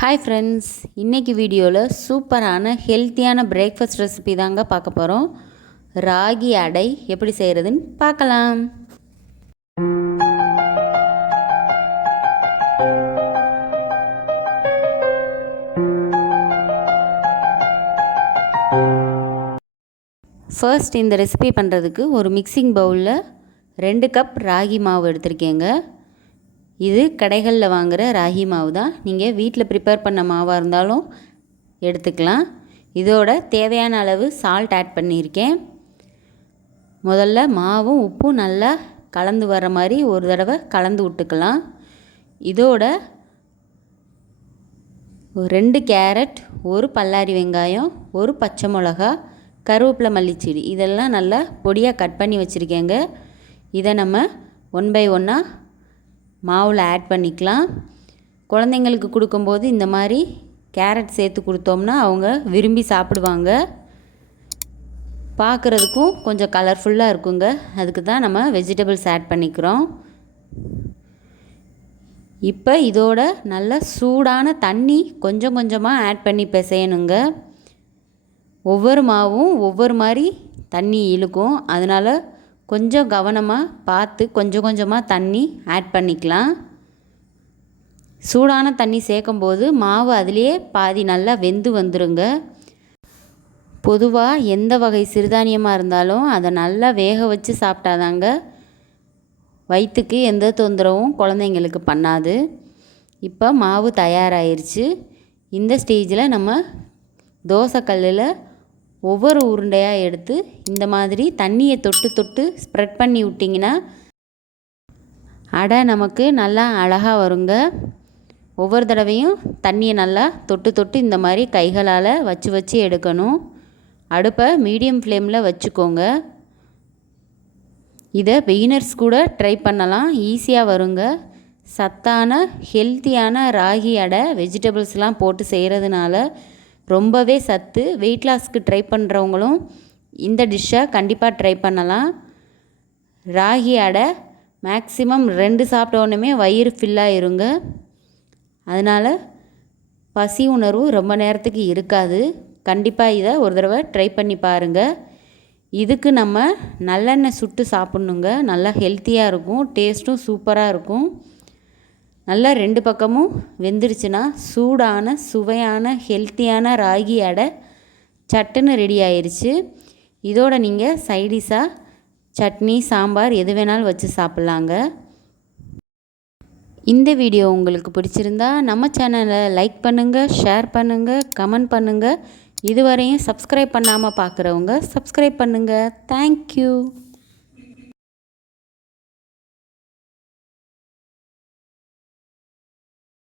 Hi friends, இன்றைக்கி வீடியோவில் சூப்பரான ஹெல்த்தியான பிரேக்ஃபாஸ்ட் ரெசிபி தாங்க பார்க்க போகிறோம். ராகி அடை எப்படி செய்கிறதுன்னு பார்க்கலாம். ஃபர்ஸ்ட் இந்த ரெசிபி பண்ணுறதுக்கு ஒரு மிக்சிங் பவுலில் 2 கப் ராகி மாவு எடுத்திருக்கேங்க. இது கடைகளில் வாங்குகிற ராகி மாவு தான். நீங்கள் வீட்டில் ப்ரிப்பேர் பண்ண மாவாக இருந்தாலும் எடுத்துக்கலாம். இதோட தேவையான அளவு சால்ட் ஆட் பண்ணியிருக்கேன். முதல்ல மாவும் உப்பும் நல்லா கலந்து வர மாதிரி ஒரு தடவை கலந்து விட்டுக்கலாம். இதோட 2 கேரட், ஒரு பல்லாரி வெங்காயம், ஒரு பச்சை மிளகா, கருவேப்பிலை, மல்லிச்செடி இதெல்லாம் நல்லா பொடியாக கட் பண்ணி வச்சுருக்கேங்க. இதை நம்ம 1 by 1 மாவில் ஆட் பண்ணிக்கலாம். குழந்தைங்களுக்கு கொடுக்கும்போது இந்த மாதிரி கேரட் சேர்த்து கொடுத்தோம்னா அவங்க விரும்பி சாப்பிடுவாங்க. பார்க்குறதுக்கும் கொஞ்சம் கலர்ஃபுல்லாக இருக்குங்க. அதுக்கு தான் நம்ம வெஜிடபிள்ஸ் ஆட் பண்ணிக்கிறோம். இப்போ இதோட நல்ல சூடான தண்ணி கொஞ்சம் கொஞ்சமாக ஆட் பண்ணி பிசையணுங்க. ஒவ்வொரு மாவும் ஒவ்வொரு மாதிரி தண்ணி இழுக்கும். அதனால் கொஞ்சம் கவனமாக பார்த்து கொஞ்சம் கொஞ்சமாக தண்ணி ஆட் பண்ணிக்கலாம். சூடான தண்ணி சேர்க்கும்போது மாவு அதிலே பாதி நல்லா வெந்து வந்துடுங்க. பொதுவாக எந்த வகை சிறுதானியமாக இருந்தாலும் அதை நல்லா வேக வச்சு சாப்பிட்டாதாங்க வயிற்றுக்கு எந்த தொந்தரவும் குழந்தைங்களுக்கு பண்ணாது. இப்போ மாவு தயாராகிருச்சு. இந்த ஸ்டேஜில் நம்ம தோசைக்கல்லில் ஒவ்வொரு உருண்டையாக எடுத்து இந்த மாதிரி தண்ணியை தொட்டு தொட்டு ஸ்ப்ரெட் பண்ணி விட்டிங்கன்னா அடை நமக்கு நல்லா அழகாக வருங்க. ஒவ்வொரு தடவையும் தண்ணியை நல்லா தொட்டு தொட்டு இந்த மாதிரி கைகளால் வச்சு வச்சு எடுக்கணும். அடுப்பை மீடியம் ஃப்ளேமில் வச்சுக்கோங்க. இதை பிகினர்ஸ் கூட ட்ரை பண்ணலாம், ஈஸியாக வருங்க. சத்தான ஹெல்த்தியான ராகி அடை வெஜிடபிள்ஸ்லாம் போட்டு செய்கிறதுனால ரொம்பவே சத்து. வெயிட் லாஸ்க்கு ட்ரை பண்ணுறவங்களும் இந்த டிஷ்ஷை கண்டிப்பாக ட்ரை பண்ணலாம். ராகி அடை மேக்ஸிமம் 2 சாப்பிட்டோன்னுமே வயிறு ஃபில்லாக இருங்க. அதனால் பசி உணர்வு ரொம்ப நேரத்துக்கு இருக்காது. கண்டிப்பாக இதை ஒரு தடவை ட்ரை பண்ணி பாருங்கள். இதுக்கு நம்ம நல்லெண்ணெய் சுட்டு சாப்பிட்ணுங்க. நல்லா ஹெல்த்தியாக இருக்கும், டேஸ்ட்டும் சூப்பராக இருக்கும். நல்லா 2 பக்கமும் வெந்துருச்சுன்னா சூடான சுவையான ஹெல்த்தியான ராகி அடை சட்டுன்னு ரெடி ஆயிடுச்சு. இதோட நீங்கள் சைடிஷாக சட்னி, சாம்பார் எது வேணாலும் வச்சு சாப்பிட்லாங்க. இந்த வீடியோ உங்களுக்கு பிடிச்சிருந்தா நம்ம சேனலை லைக் பண்ணுங்கள், ஷேர் பண்ணுங்கள், கமெண்ட் பண்ணுங்கள். இதுவரையும் சப்ஸ்கிரைப் பண்ணாமல் பார்க்குறவங்க சப்ஸ்கிரைப் பண்ணுங்கள். தேங்க்யூ.